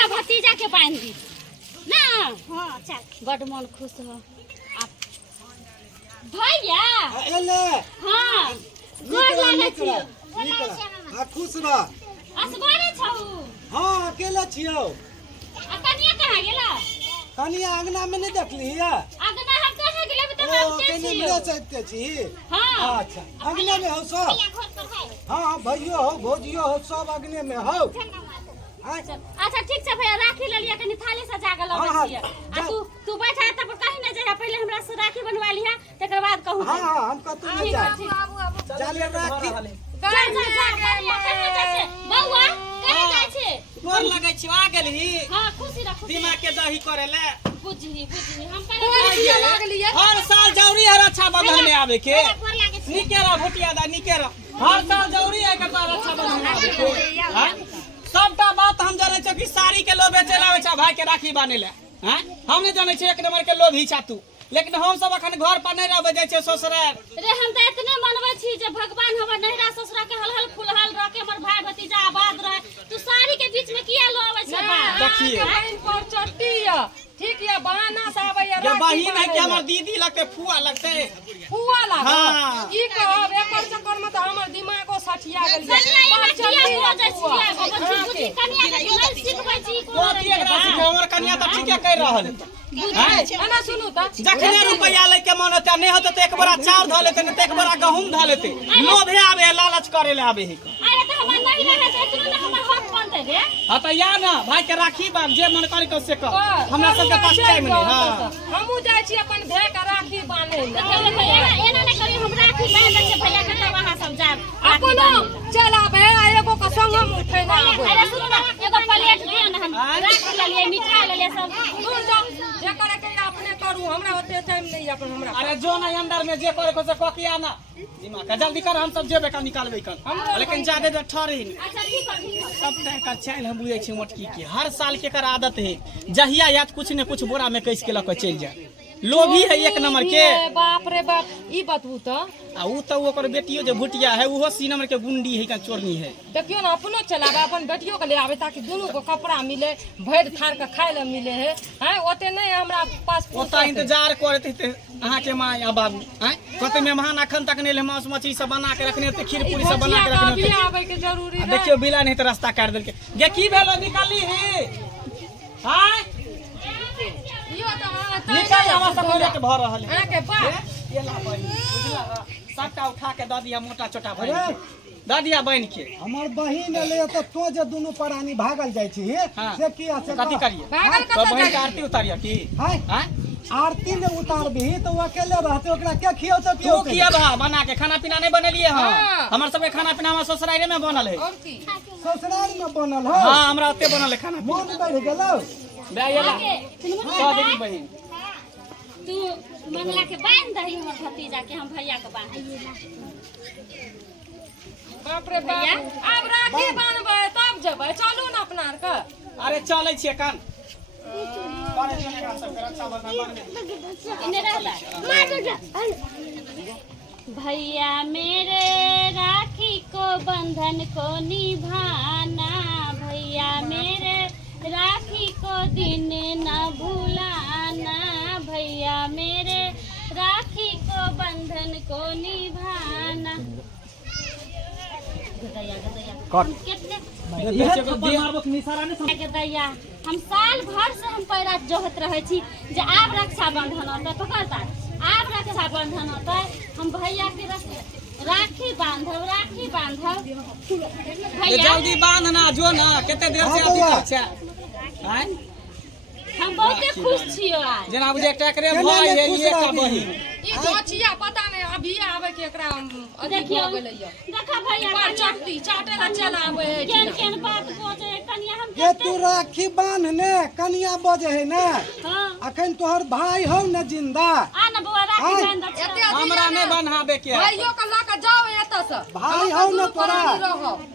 हमरा भतीजा के बांध दी ना। हां चल बड़ मन खुश हो भैया एले हां गोर लागे छी आ खुश रह। असगरे छौ हां अकेले छियौ। आ कनिया कहां गेला? कनिया अंगना में नहीं देखली है? अगना हम कहां गेले त ओ हम कने मिले सकते छी। हां अच्छा अंगना में हो सब? हां भैयो हो भौजियो हो सब अंगने में हो। अच्छा ठीक छै भैया राखी ले लिया कनी थाली सजा के लबै छियै। आ तू बैठा त पर कहीं न जाय पहले हमरा से राखी बनवा लिहा तकर बाद कहू। हां हां हम कतौ नहीं जाय। चल राखी बौआ कहीं जाय छै? गोर लगै छी आ गेलही? हां खुशी रख दिमाग के दही करे ले बुझही हम करे लागलिए। हर साल जौरी हर अच्छा बंधन में आवे के निकेरा भुटिया दा निकेरा हर साल जौरी है के तार अच्छा बंधन में आवे के। हां सबटा बात हम जाने छ कि साड़ी के लोभ बेचे लावे छ भाई के राखी बाने ले। हां हम नहीं जाने छ एक नंबर के लोभ ही छ तू। लेकिन हम सब अखन घर पर नहीं रहबे जाय छै ससुराल रे। हम त इतने मनबै छी जे भगवान हमर नहिरा ससुरा के हलहल फुलहल रह के हमर भाई भतीजा आबाद रहे। तू साड़ी के बीच में किया लो आवे छ? देखिए बहन पर चट्टी या ठीक या बहाना से आवे या ये बहिन है कि हमर दीदी लगते फुआ लगते फुआ लाग। हां की कहब एकर चक्कर में त हमर दिमागो सठिया गेल। कनिया ई किया हो जाय छियै बुझी कनिया के नहीं सिखबै छी तो एकरा से हमर कन्या त ठीके कह रहल है। एना सुनू त जखने रुपया ले के मन होता नहीं होता तो एक बड़ा चाउर ध लेते नहीं तो एक बड़ा गहूम ध लेते। लोभे आवे है लालच करे ले आवे है। अरे त हमर नहीं रहे त इतना न हमर हक बनते रे। हां त या ना भाई के राखी बांध जे मन करे तो से कर हमरा सब के पास टाइम नहीं। हां हमहू जाय छी अपन भे के राखी बांधे ले। एना नहीं करी हम राखी बांध दे छै भैया के त वहां सब जा अपनो चल आबे एगो के संग हम उठे ना आबे। अरे सुन ना एगो प्लेट लियो ना हम राखी ले लिए मिठाई ले लिए सब सुन जा जे करे के अपने करू हमरा ओते टाइम नहीं अपन हमरा। अरे जो ना अंदर में जे करे को से ककिया ना दिमाग का जल्दी कर हम सब जेबे का निकालबे कर लेकिन ज्यादा देर ठहरी नहीं। अच्छा ठीक है सब तय का चाइल हम बुझे छी मोटकी के हर साल के कर आदत है जहिया याद कुछ ने कुछ बोरा में कैस के लक चल जाए। लोभी है एक नंबर के। बाप रे बाप ई बतबू त आ उ त ओकर बेटियो जे भुटिया है उहो सी नंबर के गुंडी है का चोरनी है। देखियो ना अपनो चलावे अपन बेटियों के ले आवे ताकि दोनों को कपड़ा मिले भर थार के खाए ले मिले है। हैं ओते नहीं हमरा पास ओता इंतजार करते थे अहाँ के मां या बाबू। हैं कते मेहमान अखन तक नहीं ले मांस मछली सब बना के रखने थे खीर पूरी सब बना के रखने थे। आवे के जरूरी है। देखियो बिला नहीं तो रास्ता काट देलके गे की भेलो निकाली है। हां यो त निकाल हमरा सब लेके भ रहल है। के बा ये ला बहन बुझला सबटा उठा के द दिया मोटा छोटा बहन के द दिया बहन के। हमर बहिन ले त तो जे दोनों प्राणी भागल जाय छी से की আছে कथि करिए भागल तो बहन के आरती उतारिया की हाय हां आरती ने उतारबी तो अकेले रहते ओकरा के खियो तो तू किया बा बना के खाना पीना नहीं बनेलिए। हां हमर सब के खाना पीना में ससुराल में बनल है। और की ससुराल में बनल हो। हां हमरा ओते बनल है खाना मन बढ़ गेलो बेला सो देवी बहन तू मंगला के बांध दही हमर भतीजा के हम भैया के बांध बाप रे बाप अब राखी बांधबे तब जेबै चलू ना अपना आर के। अरे चलै छिए कान बारे चले का सब रक्षा बंधन मांगे इने रहला भैया मेरे राखी को बंधन को निभाना भैया मेरे राखी को दिन न भुलाना भैया मेरे राखी को बंधन को निभाना। गदैया हम साल भर से हम पैरा जोहत रहे छी जे आब रक्षा बंधन होता पकड़ता आब रक्षा बंधन होता हम भैया के राखी बांधब भैया जल्दी बांधना जो ना केते देर से अथी कर छै। हैं हम बहुते खुश छियो आज जना बुझे टकरे भाई है ये का बहिन ई दोचिया पता नहीं अभी आवे के एकरा अधिक हो गेलै या देखा भैया पर चट्टी चाटे ला चल आवे है। केन बात बोले कनिया हम के तू राखी बांधने कनिया बजे है ना हां अखन तोहर भाई हो न जिंदा आ ना बुआ राखी बांध दे हमरा नहीं बन्हाबे के भाइयों के ला के जाओ एत से भाई हो न तोरा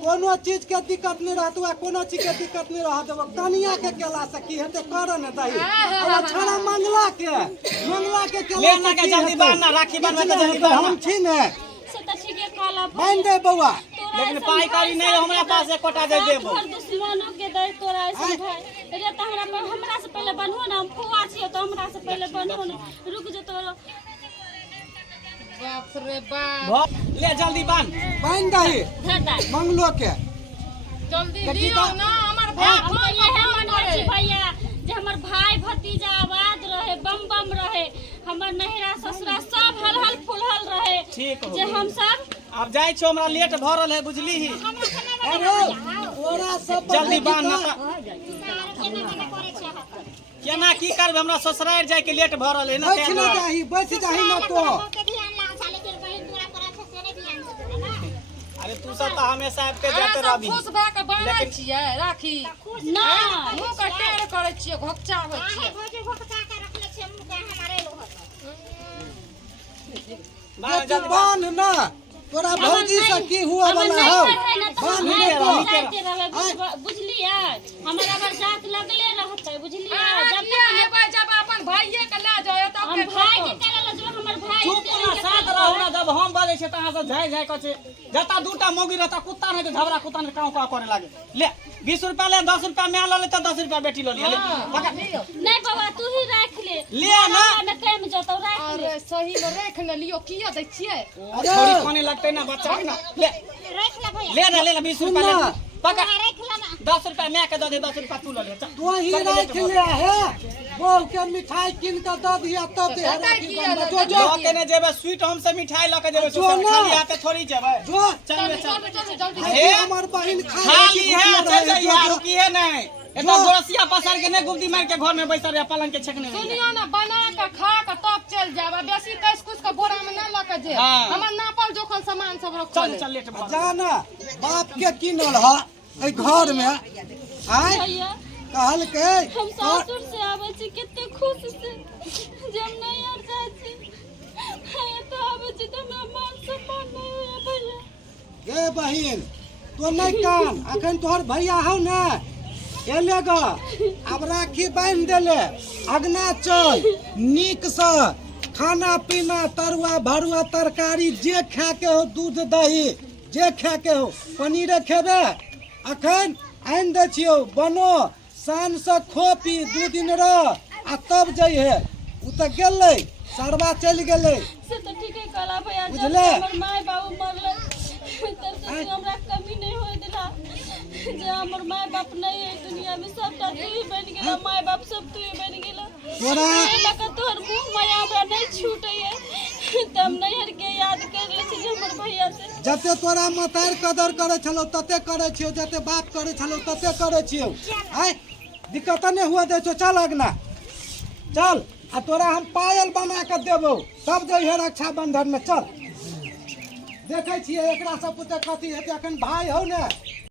कोनो चीज के दिक्कत नहीं रहत कोनो चीज के दिक्कत नहीं रहत कनिया के केला से की हेते कर न दही और छाना मंगला के केला लेना के जल्दी बांधना राखी बांधबे तो जल्दी हम छी ने से त ठीके कहला बांध दे बौआ तोरा लेकिन पाई कारी नहीं हमरा पास एक कोटा दे देबो घर दुश्मनों के दे तोरा ऐसे भाई रे त हमरा से पहले बनहो ना हम फुआ छियो तो हमरा से पहले बनहो ना रुक जो तोरा बाप रे बाप ले जल्दी बांध बांध दही धर मंगलो के जल्दी लियो ना हमर भाई भैया जे हमर भाई भतीजा आवाज रहे बम बम रहे हमर नहिरा ससुरा सब हल हल फुलहल रहे ठीक हो जे हम सब अब जाय छो हमरा लेट भरल है बुझली ही अरे ओरा सब जल्दी बांध ना केना की करबे हमरा ससुराल जाय के लेट भरल है ना बैठ ना जाही ना तो अरे तू सब तो हमेशा आपके जाते रहबी खुश भए के बानै छियै राखी ना मुंह के टेढ़ करै छियै घोकचा होइ छियै बांध जल्दी बांध ना तोरा भौजी से की हुआ वाला हो बांध ले बुझलियै हमर अगर जात लगले रहतै बुझलियै जब अपन भाइये के ले जाओ तब हम भाई के केला लजो हमर भाई चुप ना साथ रहू ना जब हम बाजै छै त अहाँ सब झाइ झाइ कछे जता दूटा मोगी रहता कुत्ता नहीं तो झबरा कुत्ता ने काऊ काऊ करे लागे ले 20 रुपया ले 10 रुपया मैं ले त 10 रुपया बेटी लो ले पकड़ नहीं बाबा तू ही राख ले ना में टाइम जतो राख ले अरे सही में रख न लियो किया दै छियै थोड़ी खाने लगते ना बच्चा के ना ले ले ना 20 रुपया ले पकड़ 10 रुपया मैं के दे 10 रुपया तू ले चल तू ही राख ले है बहू के मिठाई किन के दे दिया तब दे जो के ने जेबे स्वीट हम से मिठाई ल के जेबे खाली हाथे थोड़ी जेबे जो चल जल्दी हे हमर बहिन खाली है चल जाइए रुकी है नहीं एता गोरसिया पसार के ने गुप्ती मार के घर में बैठा रे पलंग के छकने सुनियो ना बना के खा के तब चल जाबा बेसी कैस कुछ के बोरा में ना ल के जे हमर नापल जोखन सामान सब रखल चल चल लेट जाना बाप के किनल ह ए घर में आय भैया कहल के हम सासुर से आवे छी कितने खुश से जब नहीं आर जाय छी तो आवे छी तो हमरा मान सम्मान नहीं होया भैया गे बहिन तो नहीं कान अखन तोहर भैया हौ ना एले ग अब राखी बांध देले अगना चल नीक से खाना पीना तरुआ भरुआ तरकारी जे खा के हो दूध दही जे खा के हो पनीर खेबे अखन आनि दे छियो बनो शान से खो पी 2 दिन रह आ तब जइहे उ त गेलै सरवा चल गेलै से तो ठीक है कला भैया बुझले? हमर माय बाबू मरले तब से हमरा कमी नहीं होय दिला जे हमर माय बाप नहीं है दुनिया में सबटा तू ही बन गेला माय बाप सब तू ही बन गेला तोरा लगा तोहर मुंह माया हमरा नहीं छूटे है तब नैहर के याद कर ले छी हमर भैया से जते तोरा मतार कदर करे छलो तते करे छियो जते बात करे छलो तते करे छियो आय दिक्कत नहीं हुआ दे चल अगना चल आ तोरा हम पायल बना के देबो तब जइहे रक्षा बंधन में चल देखे छियै एकरा सब पुते कथी हेतै अखन भाई हौ ने